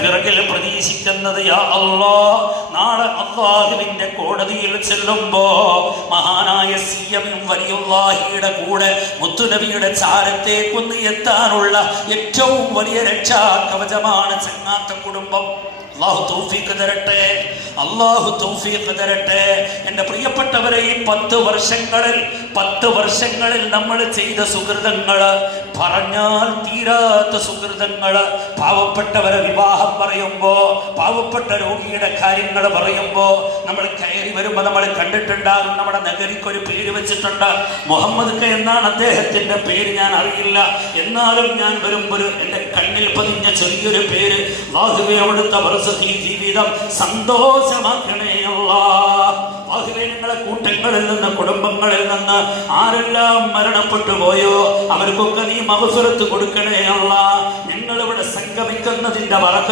പിറകിൽ പ്രതീക്ഷിക്കുന്നത് യാ അല്ലാഹ് നാളെ അല്ലാഹുവിന്റെ കോടതിയിൽ ചെല്ലുമ്പോ മഹാനായ സിയമിൻ വലിയുള്ളാഹിയുടെ കൂടെ മുത്തുനബിയുടെ ചാരത്തേക്കൊന്ന് എത്താനുള്ള ഏറ്റവും വലിയ രക്ഷാ കവചമാണ് ചങ്ങാത്ത കുടുംബം. അല്ലാഹു തൗഫീഖ് തരട്ടെ, അല്ലാഹു തൗഫീഖ് തരട്ടെ. എൻ്റെ പ്രിയപ്പെട്ടവരെ, ഈ 10 വർഷങ്ങളിൽ നമ്മൾ ചെയ്ത സുഹൃതങ്ങള് പറഞ്ഞാൽ തീരാത്ത സുഹൃതങ്ങള്. പാവപ്പെട്ടവരെ വിവാഹം പറയുമ്പോ, പാവപ്പെട്ട രോഗിയുടെ കാര്യങ്ങൾ പറയുമ്പോ നമ്മൾ കയറി വരുമ്പോ നമ്മൾ കണ്ടിട്ടുണ്ടാകും, നമ്മുടെ നഗരിക്കൊരു പേര് വെച്ചിട്ടുണ്ട്. മുഹമ്മദ് ക എന്നാണ് അദ്ദേഹത്തിന്റെ പേര്, ഞാൻ അറിയില്ല. എന്നാലും ഞാൻ വരുമ്പോൾ എൻ്റെ കണ്ണിൽ പതിഞ്ഞ ചെറിയൊരു പേര്, അല്ലാഹുവേ അവിടുത്തെ വർസഖി ജീവിതം സന്തോഷമാക്കണേ അല്ലാഹ്. അല്ലാഹുവേ നിങ്ങളെ കൂട്ടങ്ങളിൽ നിന്ന്, കുടുംബങ്ങളിൽ നിന്ന് ആരെല്ലാം മരണപ്പെട്ടു പോയോ അവർക്കൊക്കെ നീ മഗ്ഫിറത്ത് കൊടുക്കണേ അല്ലാഹ്. ഞങ്ങളിവിടെ സംഗമിക്കുന്നതിന്റെ ബറക്കത്ത്